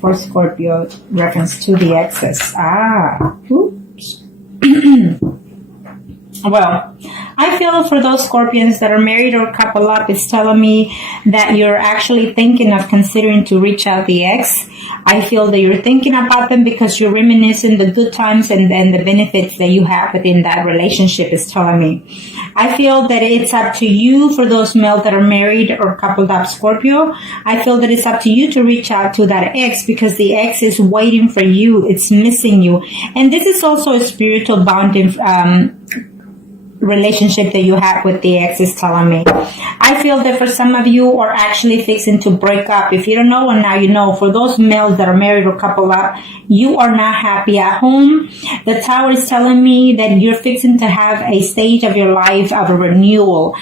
For Scorpio, reference to the exes. Oops. Well, I feel for those Scorpions that are married or couple up, it's telling me that you're actually thinking of considering to reach out the ex. I feel that you're thinking about them because you're reminiscing the good times and then the benefits that you have within that relationship is telling me. I feel that it's up to you for those males that are married or coupled up Scorpio. I feel that it's up to you to reach out to that ex because the ex is waiting for you. It's missing you. And this is also a spiritual bonding relationship that you have with the ex is telling me. I feel that for some of you are actually fixing to break up. If you don't know, and now you know, for those males that are married or coupled up, you are not happy at home. The Tower is telling me that you're fixing to have a stage of your life of a renewal,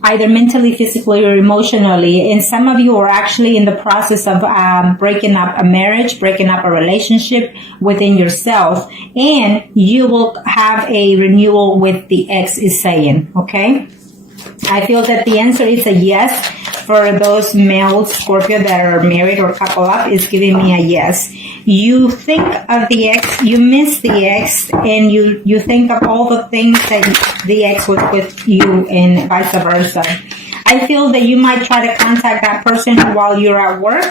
either mentally, physically, or emotionally. And some of you are actually in the process of breaking up a marriage, breaking up a relationship within yourself. And you will have a renewal with the ex is saying, okay? I feel that the answer is a yes. For those males, Scorpio, that are married or couple up, is giving me a yes. You think of the ex, you miss the ex, and you think of all the things that the ex was with you and vice versa. I feel that you might try to contact that person while you're at work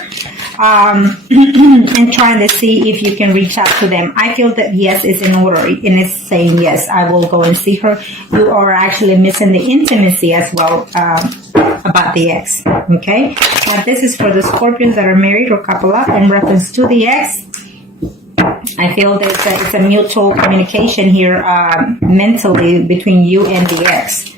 and trying to see if you can reach out to them. I feel that yes is in order and it's saying yes, I will go and see her. You are actually missing the intimacy as well about the ex. Okay, now this is for the Scorpions that are married or couple up in reference to the ex. I feel that it's a mutual communication here mentally between you and the ex.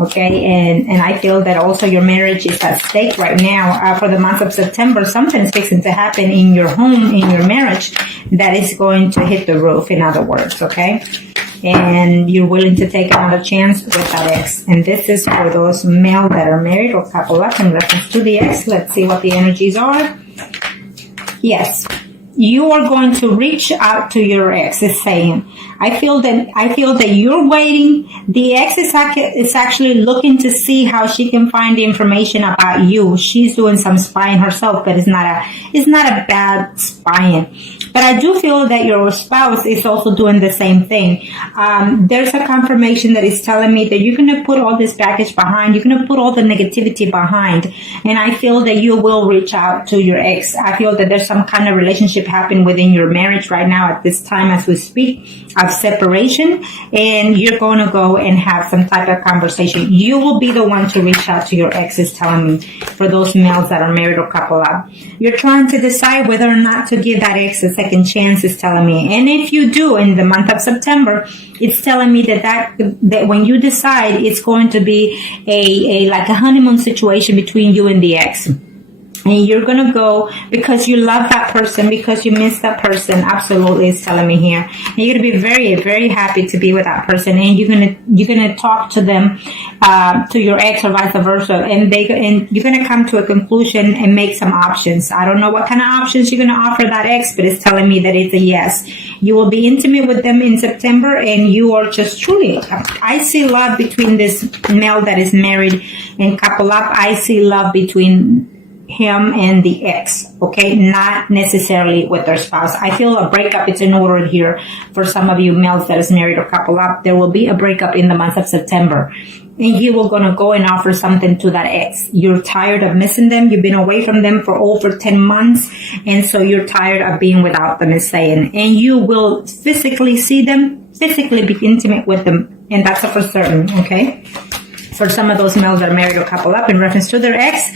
Okay, and I feel that also your marriage is at stake right now. For the month of September, something's fixing to happen in your home, in your marriage, that is going to hit the roof, in other words, okay? And you're willing to take another chance with that ex. And this is for those male that are married or couple up in reference to the ex. Let's see what the energies are. Yes. You are going to reach out to your ex, is saying. I feel that you're waiting. The ex is actually looking to see how she can find the information about you. She's doing some spying herself, but it's not a bad spying. But I do feel that your spouse is also doing the same thing. There's a confirmation that is telling me that you're going to put all this baggage behind. You're going to put all the negativity behind. And I feel that you will reach out to your ex. I feel that there's some kind of relationship happening within your marriage right now at this time as we speak of separation. And you're going to go and have some type of conversation. You will be the one to reach out to your ex, is telling me, for those males that are married or couple up. You're trying to decide whether or not to give that ex a second chance, is telling me. And if you do in the month of September, it's telling me that when you decide, it's going to be a like a honeymoon situation between you and the ex. And you're going to go because you love that person, because you miss that person. Absolutely, it's telling me here. And you're going to be very, very happy to be with that person. And you're going to talk to them, to your ex or vice versa. And you're going to come to a conclusion and make some options. I don't know what kind of options you're going to offer that ex, but it's telling me that it's a yes. You will be intimate with them in September, and you are just truly, I see love between this male that is married and couple up. I see love between him and the ex, okay? Not necessarily with their spouse. I feel a breakup is in order here for some of you males that is married or couple up. There will be a breakup in the month of September. And you will going to go and offer something to that ex. You're tired of missing them. You've been away from them for over 10 months. And so you're tired of being without them, is saying. And you will physically see them, physically be intimate with them. And that's for certain, okay? For some of those males that are married or couple up in reference to their ex,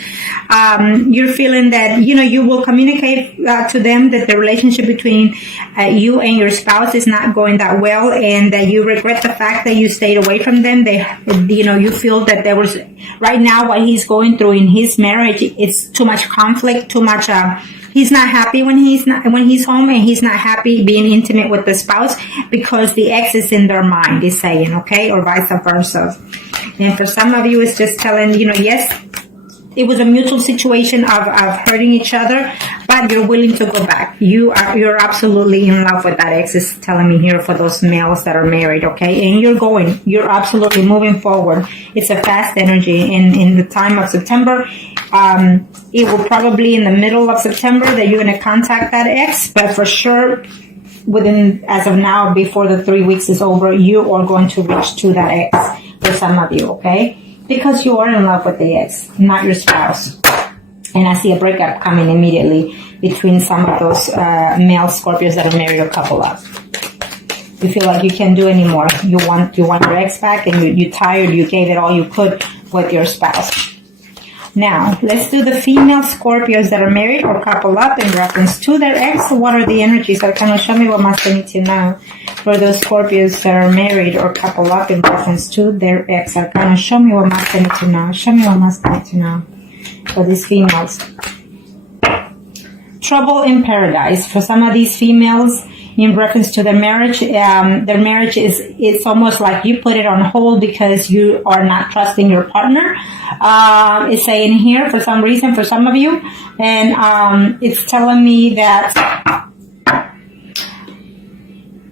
you're feeling that, you will communicate to them that the relationship between you and your spouse is not going that well, and that you regret the fact that you stayed away from them. You feel that there was, right now, what he's going through in his marriage, it's too much conflict, too much, he's not happy when he's home, and he's not happy being intimate with the spouse because the ex is in their mind, is saying, okay, or vice versa. And for some of you, it's just telling, yes, it was a mutual situation of hurting each other, but you're willing to go back. You're absolutely in love with that ex, is telling me here for those males that are married, okay? And you're absolutely moving forward. It's a fast energy in the time of September. It will probably in the middle of September that you're going to contact that ex, but for sure within, as of now, before the 3 weeks is over, you are going to reach to that ex for some of you, okay? Because you are in love with the ex, not your spouse. And I see a breakup coming immediately between some of those male Scorpios that are married or couple up. You feel like you can't do anymore. You want your ex back, and you're tired. You gave it all you could with your spouse. Now, let's do the female Scorpios that are married or couple up in reference to their ex. What are the energies? Arcana, show me what must I need to know for those Scorpios that are married or couple up in reference to their ex. Arcana, show me what must I need to know. Show me what must I need to know for these females. Trouble in paradise. For some of these females, in reference to their marriage is almost like you put it on hold because you are not trusting your partner. It's saying here for some reason for some of you, and it's telling me that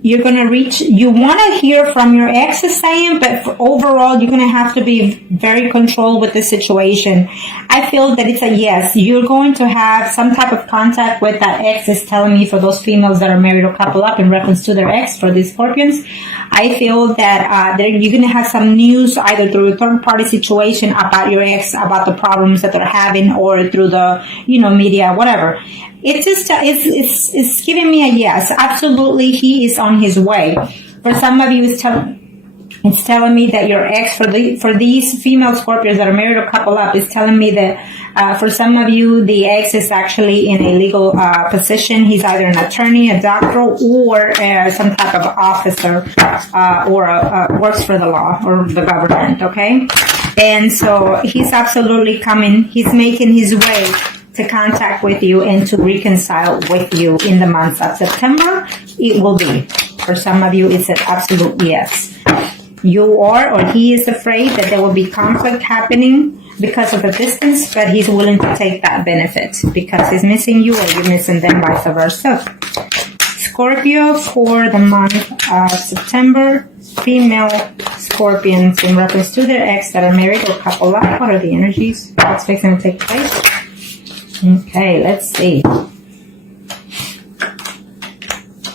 you're going to reach, you want to hear from your ex is saying, but for overall, you're going to have to be very controlled with the situation. I feel that it's a yes. You're going to have some type of contact with that ex, is telling me for those females that are married or couple up in reference to their ex, for these Scorpions. I feel that you're going to have some news either through a third party situation about your ex, about the problems that they're having, or through the, media, whatever. It's just, it's giving me a yes. Absolutely, he is on his way. For some of you, it's telling me that your ex, for these female Scorpios that are married or couple up, is telling me that for some of you, the ex is actually in a legal position. He's either an attorney, a doctor, or some type of officer, or works for the law or the government, okay? And so he's absolutely coming. He's making his way to contact with you and to reconcile with you in the month of September. It will be. For some of you, it's an absolute yes. You are, or he is afraid that there will be conflict happening because of the distance, but he's willing to take that benefit because he's missing you or you're missing them, vice versa. Scorpio for the month of September, female Scorpions in reference to their ex that are married or couple up. What are the energies? What's fixing to take place? Okay, let's see.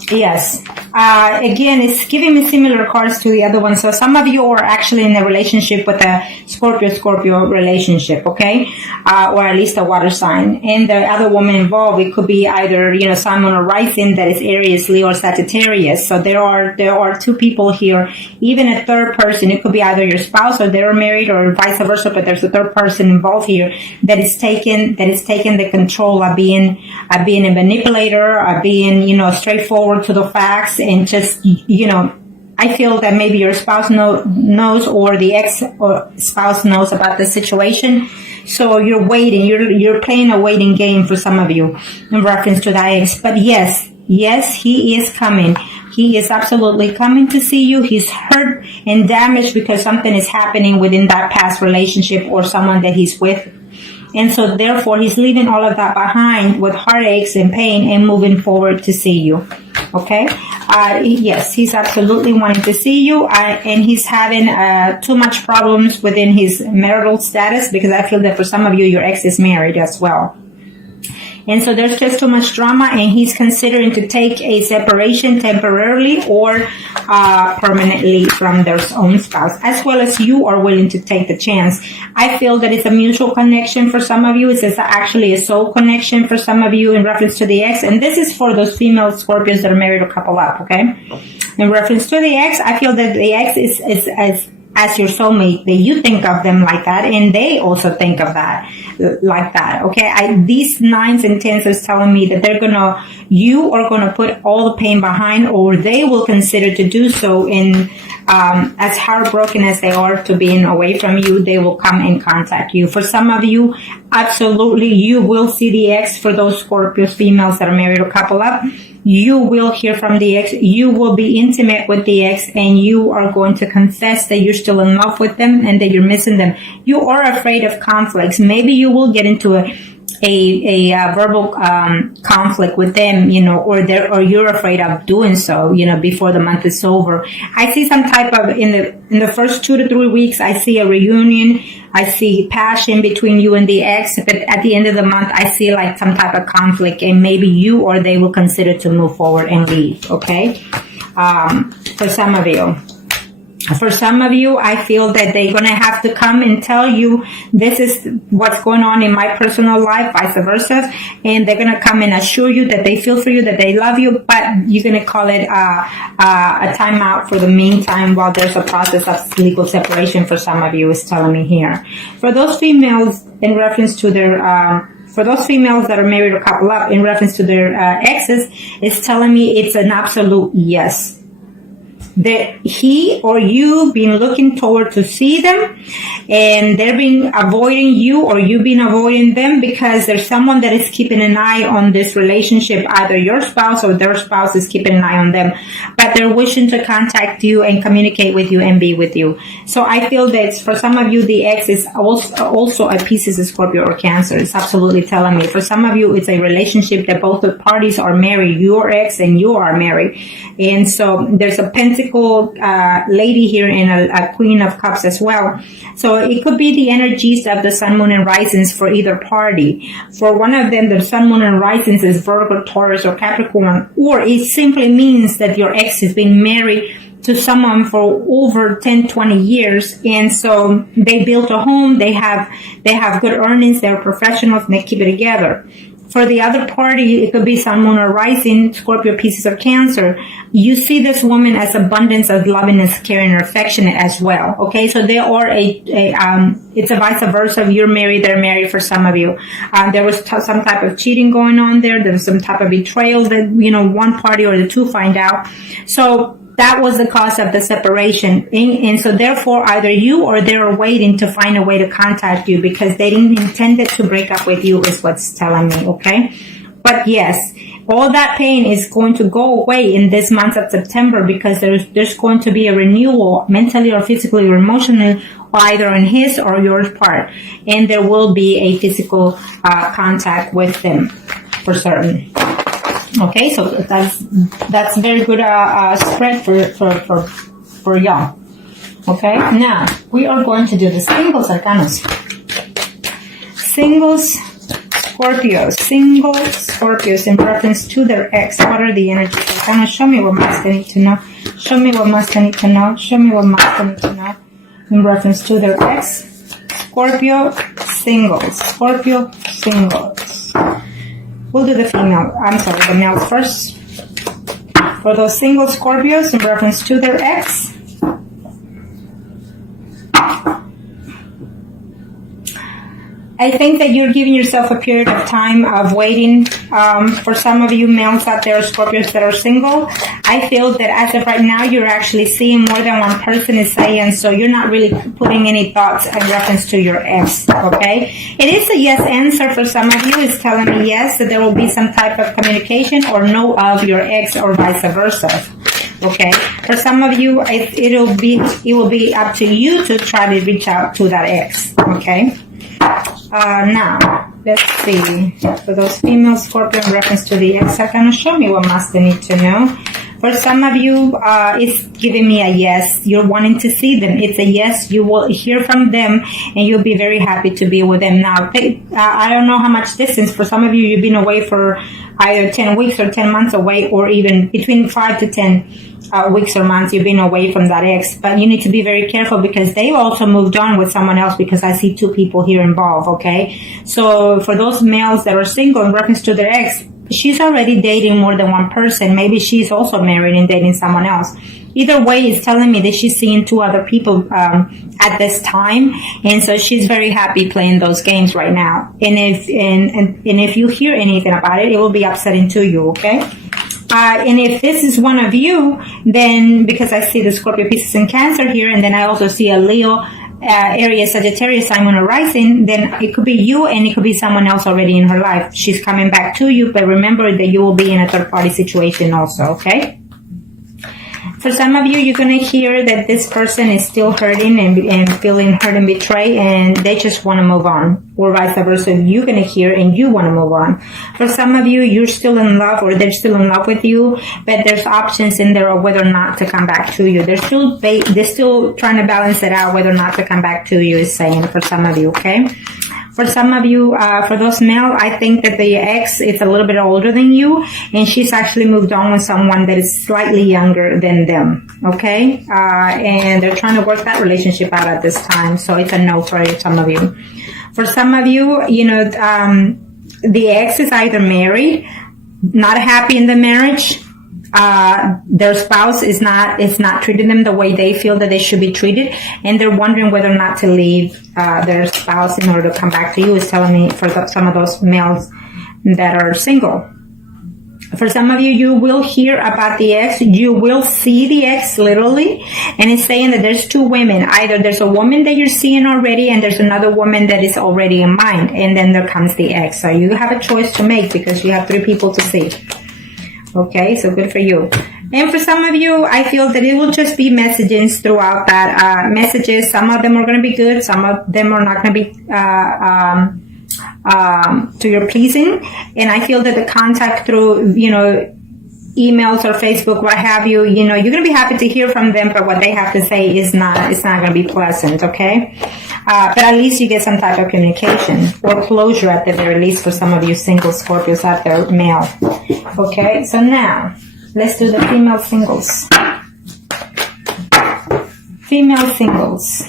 Yes. Again, it's giving me similar cards to the other one. So some of you are actually in a relationship with a Scorpio relationship, okay? Or at least a water sign. And the other woman involved, it could be either, Sun, Moon, or Rising that is Aries, Leo, or Sagittarius. So there are two people here. Even a third person, it could be either your spouse or they're married or vice versa, but there's a third person involved here that is taking the control of being a manipulator, of being, straightforward to the facts. And just, I feel that maybe your spouse knows or the ex or spouse knows about the situation. So you're waiting. You're playing a waiting game for some of you in reference to that ex. But yes, he is coming. He is absolutely coming to see you. He's hurt and damaged because something is happening within that past relationship or someone that he's with. And so therefore, he's leaving all of that behind with heartaches and pain and moving forward to see you. Okay? Yes, he's absolutely wanting to see you. And he's having too much problems within his marital status because I feel that for some of you, your ex is married as well. And so there's just too much drama, and he's considering to take a separation temporarily or permanently from their own spouse, as well as you are willing to take the chance. I feel that it's a mutual connection for some of you. It's actually a soul connection for some of you in reference to the ex. And this is for those female Scorpios that are married or couple up, okay? In reference to the ex, I feel that the ex is as your soulmate, that you think of them like that, and they also think of that like that. Okay, these 9s and 10s is telling me that you are gonna put all the pain behind, or they will consider to do so. In as heartbroken as they are to being away from you, they will come and contact you. For some of you, absolutely, you will see the ex. For those Scorpios females that are married or couple up, you will hear from the ex. You will be intimate with the ex, and you are going to confess that you're still in love with them and that you're missing them. You are afraid of conflicts. Maybe you will get into a verbal conflict with them, you know, or you're afraid of doing so, you know, before the month is over. I see some type of, in the first 2 to 3 weeks, I see a reunion. I see passion between you and the ex, but at the end of the month, I see like some type of conflict, and maybe you or they will consider to move forward and leave. Okay, for some of you. For some of you, I feel that they're going to have to come and tell you this is what's going on in my personal life, vice versa. And they're going to come and assure you that they feel for you, that they love you, but you're going to call it a timeout for the meantime while there's a process of legal separation for some of you, is telling me here. For those females, in reference to their... for those females that are married or couple up, in reference to their exes, it's telling me it's an absolute yes. That he or you been looking forward to see them, and they're been avoiding you, or you been avoiding them, because there's someone that is keeping an eye on this relationship. Either your spouse or their spouse is keeping an eye on them, but they're wishing to contact you and communicate with you and be with you. So I feel that for some of you, the ex is also a Pisces, Scorpio, or Cancer. It's absolutely telling me. For some of you, it's a relationship that both the parties are married, your ex and you are married. And so there's a Pentacle lady here and a Queen of Cups as well. So it could be the energies of the Sun, Moon, and Risings for either party. For one of them, the Sun, Moon, and Risings is Virgo, Taurus, or Capricorn, or it simply means that your ex has been married to someone for over 10, 20 years, and so they built a home, they have good earnings, they're professionals, and they keep it together. For the other party, it could be Sun, Moon, or Rising, Scorpio, Pisces, or Cancer. You see this woman as abundance of lovingness, caring, or affectionate as well. Okay, so they are it's a vice versa. You're married, they're married for some of you. There was some type of cheating going on there. There was some type of betrayal that, you know, one party or the two find out. So that was the cause of the separation. And so therefore, either you or they're waiting to find a way to contact you, because they didn't intend it to break up with you, is what's telling me, okay? But yes, all that pain is going to go away in this month of September, because there's going to be a renewal, mentally or physically or emotionally, either on his or your part. And there will be a physical contact with them for certain. Okay, so that's very good spread for y'all. Okay, now we are going to do the singles arcanas. Singles Scorpios in reference to their ex. What are the energies? Arcana, show me what must I need to know. Show me what must I need to know. Show me what must I need to know in reference to their ex. Scorpio singles. Scorpio singles. We'll do the the males first. For those single Scorpios in reference to their ex. I think that you're giving yourself a period of time of waiting. For some of you males out there, Scorpios that are single, I feel that as of right now, you're actually seeing more than one person is saying, so you're not really putting any thoughts in reference to your ex, okay? It is a yes answer for some of you. It's telling me yes, that there will be some type of communication or no of your ex, or vice versa. Okay, for some of you, it will be up to you to try to reach out to that ex, okay? Now, let's see. For those female Scorpio in reference to the ex, can show me what must they need to know. For some of you, it's giving me a yes. You're wanting to see them. It's a yes. You will hear from them, and you'll be very happy to be with them. Now, I don't know how much distance. For some of you, you've been away for either 10 weeks or 10 months away, or even between 5 to 10 weeks or months you've been away from that ex. But you need to be very careful, because they've also moved on with someone else, because I see two people here involved, okay? So for those males that are single in reference to their ex, she's already dating more than one person. Maybe she's also married and dating someone else. Either way, it's telling me that she's seeing two other people at this time, and so she's very happy playing those games right now. And if you hear anything about it, it will be upsetting to you, okay? And if this is one of you, then, because I see the Scorpio, Pisces, and Cancer here, and then I also see a Leo, Aries, Sagittarius, Simon, or Rising, then it could be you and it could be someone else already in her life. She's coming back to you, but remember that you will be in a third-party situation also, okay? For some of you, you're going to hear that this person is still hurting and feeling hurt and betrayed, and they just want to move on. Or vice versa, you're going to hear and you want to move on. For some of you, you're still in love or they're still in love with you, but there's options in there of whether or not to come back to you. They're still trying to balance it out whether or not to come back to you, is saying for some of you, okay? For some of you, for those male, I think that the ex is a little bit older than you, and she's actually moved on with someone that is slightly younger than them, okay? And they're trying to work that relationship out at this time, so it's a no for some of you. For some of you, the ex is either married, not happy in the marriage, their spouse is not treating them the way they feel that they should be treated, and they're wondering whether or not to leave their spouse in order to come back to you, is telling me for some of those males that are single. For some of you, you will hear about the ex. You will see the ex literally, and it's saying that there's two women. Either there's a woman that you're seeing already, and there's another woman that is already in mind, and then there comes the ex. So you have a choice to make because you have 3 people to see. Okay, so good for you. And for some of you, I feel that it will just be messages throughout that, messages. Some of them are going to be good. Some of them are not going to be, to your pleasing. And I feel that the contact through, emails or Facebook, what have you, you're going to be happy to hear from them, but what they have to say it's not going to be pleasant, okay? But at least you get some type of communication or closure at the very least for some of you single Scorpios out there, male. Okay, so now let's do the female singles. Female singles.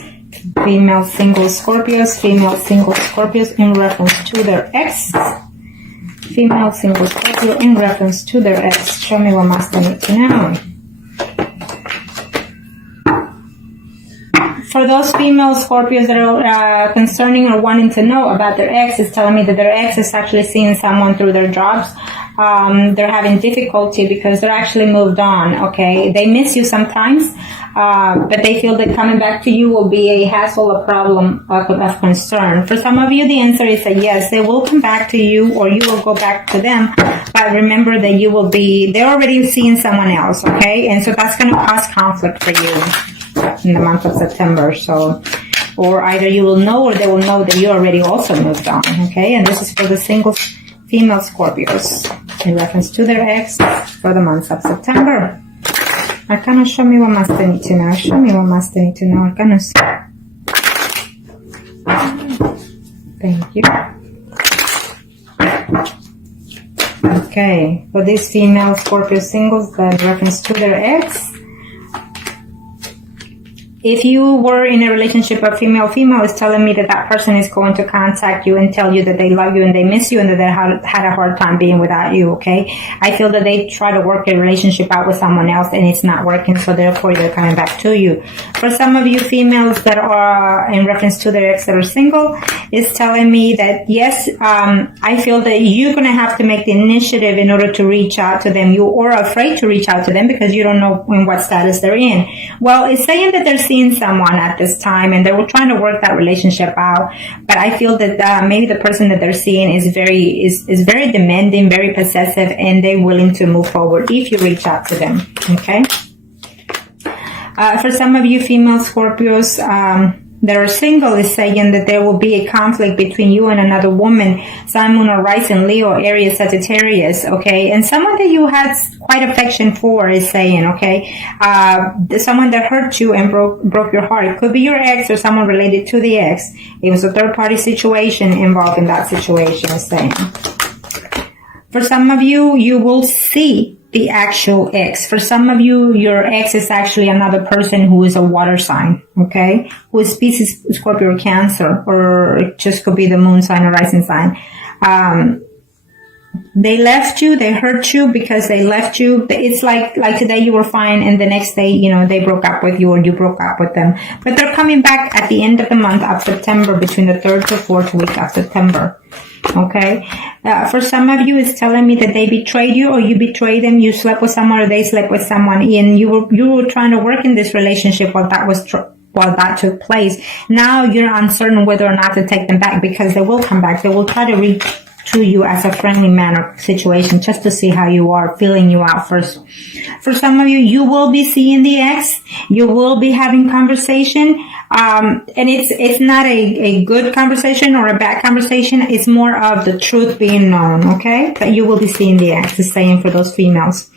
Female single Scorpios. Female single Scorpios in reference to their ex. Female single Scorpio in reference to their ex. Show me what master need to know. For those female Scorpios that are concerning or wanting to know about their ex, is telling me that their ex is actually seeing someone through their jobs. They're having difficulty because they're actually moved on, okay? They miss you sometimes, but they feel that coming back to you will be a hassle, a problem of concern. For some of you, the answer is a yes. They will come back to you or you will go back to them, but remember that they're already seeing someone else, okay? And so that's going to cause conflict for you in the month of September. So, or either you will know or they will know that you already also moved on, okay? And this is for the single female Scorpios in reference to their ex for the month of September. Arcana, show me what master need to know. Show me what master need to know. Arcana. Thank you. Okay, for these female Scorpio singles in reference to their ex, if you were in a relationship of female-female, it's telling me that that person is going to contact you and tell you that they love you and they miss you and that they had a hard time being without you, okay? I feel that they try to work a relationship out with someone else and it's not working, so therefore they're coming back to you. For some of you females that are in reference to their ex that are single, it's telling me that, yes, I feel that you're going to have to make the initiative in order to reach out to them. You are afraid to reach out to them because you don't know in what status they're in. Well, it's saying that they're seeing someone at this time and they were trying to work that relationship out, but I feel that maybe the person that they're seeing is very demanding, very possessive, and they're willing to move forward if you reach out to them, okay? For some of you female Scorpios that are single, is saying that there will be a conflict between you and another woman, Sun, Moon, or Rising, Leo, Aries, Sagittarius, okay? And someone that you had quite affection for is saying, okay, someone that hurt you and broke your heart. It could be your ex or someone related to the ex. It was a third-party situation involved in that situation, is saying. For some of you, you will see the actual ex. For some of you, your ex is actually another person who is a water sign, okay? Who is Pisces, Scorpio, or Cancer, or it just could be the moon sign or rising sign. They left you, they hurt you because they left you. It's like today you were fine and the next day, they broke up with you or you broke up with them. But they're coming back at the end of the month of September, between the 3rd to 4th week of September. Okay? For some of you, it's telling me that they betrayed you or you betrayed them. You slept with someone or they slept with someone and you were trying to work in this relationship while that was while that took place. Now you're uncertain whether or not to take them back, because they will come back. They will try to reach to you as a friendly manner situation, just to see how you are, feeling you out first. For some of you, you will be seeing the ex. You will be having conversation. And it's not a good conversation or a bad conversation. It's more of the truth being known, okay? But you will be seeing the ex, is saying for those females,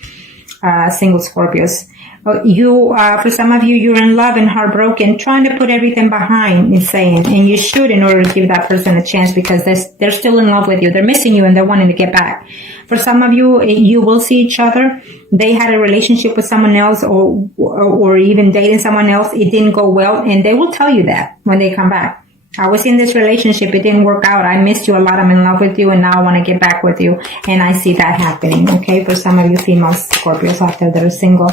single Scorpios. For some of you, you're in love and heartbroken, trying to put everything behind, is saying, and you should, in order to give that person a chance, because they're still in love with you. They're missing you and they're wanting to get back. For some of you, you will see each other. They had a relationship with someone else, or even dating someone else. It didn't go well, and they will tell you that when they come back. I was in this relationship. It didn't work out. I missed you a lot. I'm in love with you, and now I want to get back with you. And I see that happening, okay, for some of you female Scorpios out there that are single.